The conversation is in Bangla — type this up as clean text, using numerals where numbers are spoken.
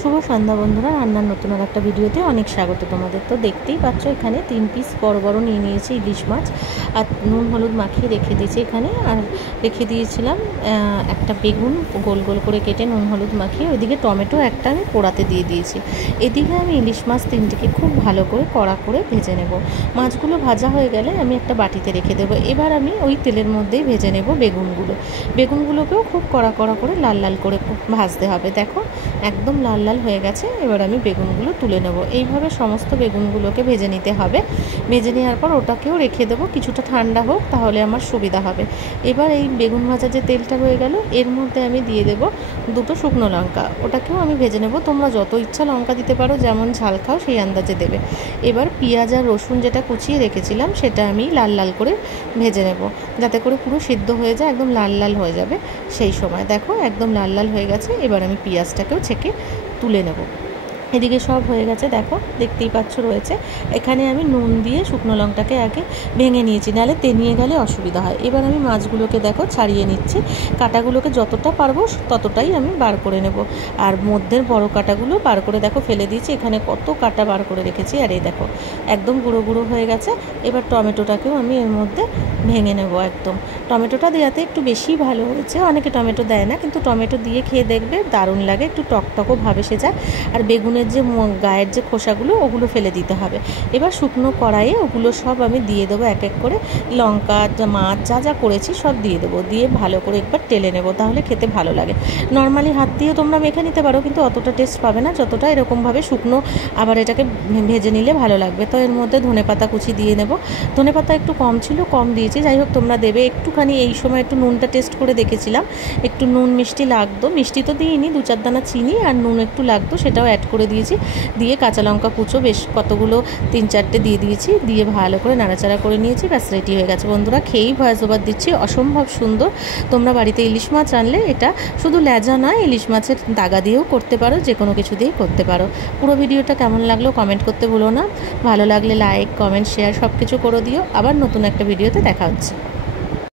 শুভ সন্ধ্যা বন্ধুরা, রান্নার নতুন আর একটা ভিডিওতে অনেক স্বাগত তোমাদের। তো দেখতেই পাচ্ছ এখানে 3 পিস বড় বড় নিয়ে নিয়েছি ইলিশ মাছ, আর নুন হলুদ মাখিয়ে রেখে দিয়েছি এখানে। আর রেখে দিয়েছিলাম একটা বেগুন গোল গোল করে কেটে নুন হলুদ মাখিয়ে। ওইদিকে টমেটো একটা আমি পোড়াতে দিয়ে দিয়েছি। এদিকে আমি ইলিশ মাছ 3টিকে খুব ভালো করে কড়া করে ভেজে নেব। মাছগুলো ভাজা হয়ে গেলে আমি একটা বাটিতে রেখে দেবো। এবার আমি ওই তেলের মধ্যেই ভেজে নেব বেগুনগুলোকেও খুব কড়া করে লাল লাল করে ভাজতে হবে। দেখো একদম লাল লাল হয়ে গেছে। এবার আমি বেগুনগুলো তুলে নেব। এইভাবে সমস্ত বেগুনগুলোকে ভেজে নিতে হবে। ভেজে নেওয়ার পর ওটাকেও রেখে দেবো, কিছুটা ঠান্ডা হোক, তাহলে আমার সুবিধা হবে। এবার এই বেগুন ভাজা যে তেলটা রয়ে গেল, এর মধ্যে আমি দিয়ে দেবো 2টো শুকনো লঙ্কা। ওটাকেও আমি ভেজে নেব। তোমরা যত ইচ্ছা লঙ্কা দিতে পারো, যেমন ঝাল খাও সেই আন্দাজে দেবে। এবার পেঁয়াজ আর রসুন যেটা কুচিয়ে রেখেছিলাম সেটা আমি লাল লাল করে ভেজে নেব, যাতে করে পুরো সিদ্ধ হয়ে যায়, একদম লাল লাল হয়ে যাবে সেই সময়। দেখো একদম লাল লাল হয়ে গেছে। এবার আমি পেঁয়াজটাকেও ছেঁকে তুলে নেব। এদিকে সব হয়ে গেছে, দেখো দেখতেই পাচ্ছ রয়েছে। এখানে আমি নুন দিয়ে শুকনো লঙ্কাটাকে আগে ভেঙে নিয়েছি, নাহলে তেনিয়ে গেলে অসুবিধা হয়। এবার আমি মাছগুলোকে দেখো ছাড়িয়ে নিচ্ছি। কাঁটাগুলোকে যতটা পারবো ততটাই আমি বার করে নেব। আর মধ্যের বড় কাঁটাগুলো বার করে দেখো ফেলে দিয়েছি। এখানে কত কাঁটা বার করে রেখেছি। আর এই দেখো একদম গুঁড়ো গুঁড়ো হয়ে গেছে। এবার টমেটোটাকেও আমি এর মধ্যে ভেঙে নেব একদম। টমেটোটা দেওয়াতে একটু বেশি ভালো হয়েছে। অনেকে টমেটো দেয় না, কিন্তু টমেটো দিয়ে খেয়ে দেখবে দারুণ লাগে, একটু টকটকও ভাব এসে যায়। আর বেগুনের যে গায়ের যে খোসাগুলো, ওগুলো ফেলে দিতে হবে। এবার শুকনো কড়াইয়ে ওগুলো সব আমি দিয়ে দেবো এক এক করে। লঙ্কা, মাছ যা যা করেছি সব দিয়ে দেবো। দিয়ে ভালো করে একবার টেলে নেব, তাহলে খেতে ভালো লাগে। নর্মালি হাত দিয়েও তোমরা মেখে নিতে পারো, কিন্তু অতটা টেস্ট পাবে না যতটা এরকমভাবে শুকনো আবার এটাকে ভেজে নিলে ভালো লাগবে। তো এর মধ্যে ধনেপাতা কুচি দিয়ে নেব। ধনেপাতা একটু কম ছিল, কম দিয়েছি। যাই হোক তোমরা দেবে একটুখানি। এই সময় একটু নুনটা টেস্ট করে দেখেছিলাম, একটু নুন মিষ্টি লাগতো। মিষ্টি তো দিইনি, 2-4 দানা চিনি আর নুন একটু লাগতো, সেটাও অ্যাড করে দিয়েছি। দিয়ে কাঁচা লঙ্কা কুচো বেশ কতগুলো 3-4টে দিয়ে দিয়েছি। দিয়ে ভালো করে নাড়াচাড়া করে নিয়েছি। ব্যাস রেডি হয়ে গেছে বন্ধুরা। খেয়েই ভয়েস ওভার দিচ্ছি, অসম্ভব সুন্দর। তোমরা বাড়িতে ইলিশ মাছ আনলে এটা শুধু লেজা নয়, ইলিশ মাছের দাগা দিয়েও করতে পারো, যে কোনো কিছু দিয়েই করতে পারো। পুরো ভিডিওটা কেমন লাগলো কমেন্ট করতে ভুলো না। ভালো লাগলে লাইক, কমেন্ট, শেয়ার সব কিছু করে দিও। আবার নতুন একটা ভিডিওতে দেখা হচ্ছে।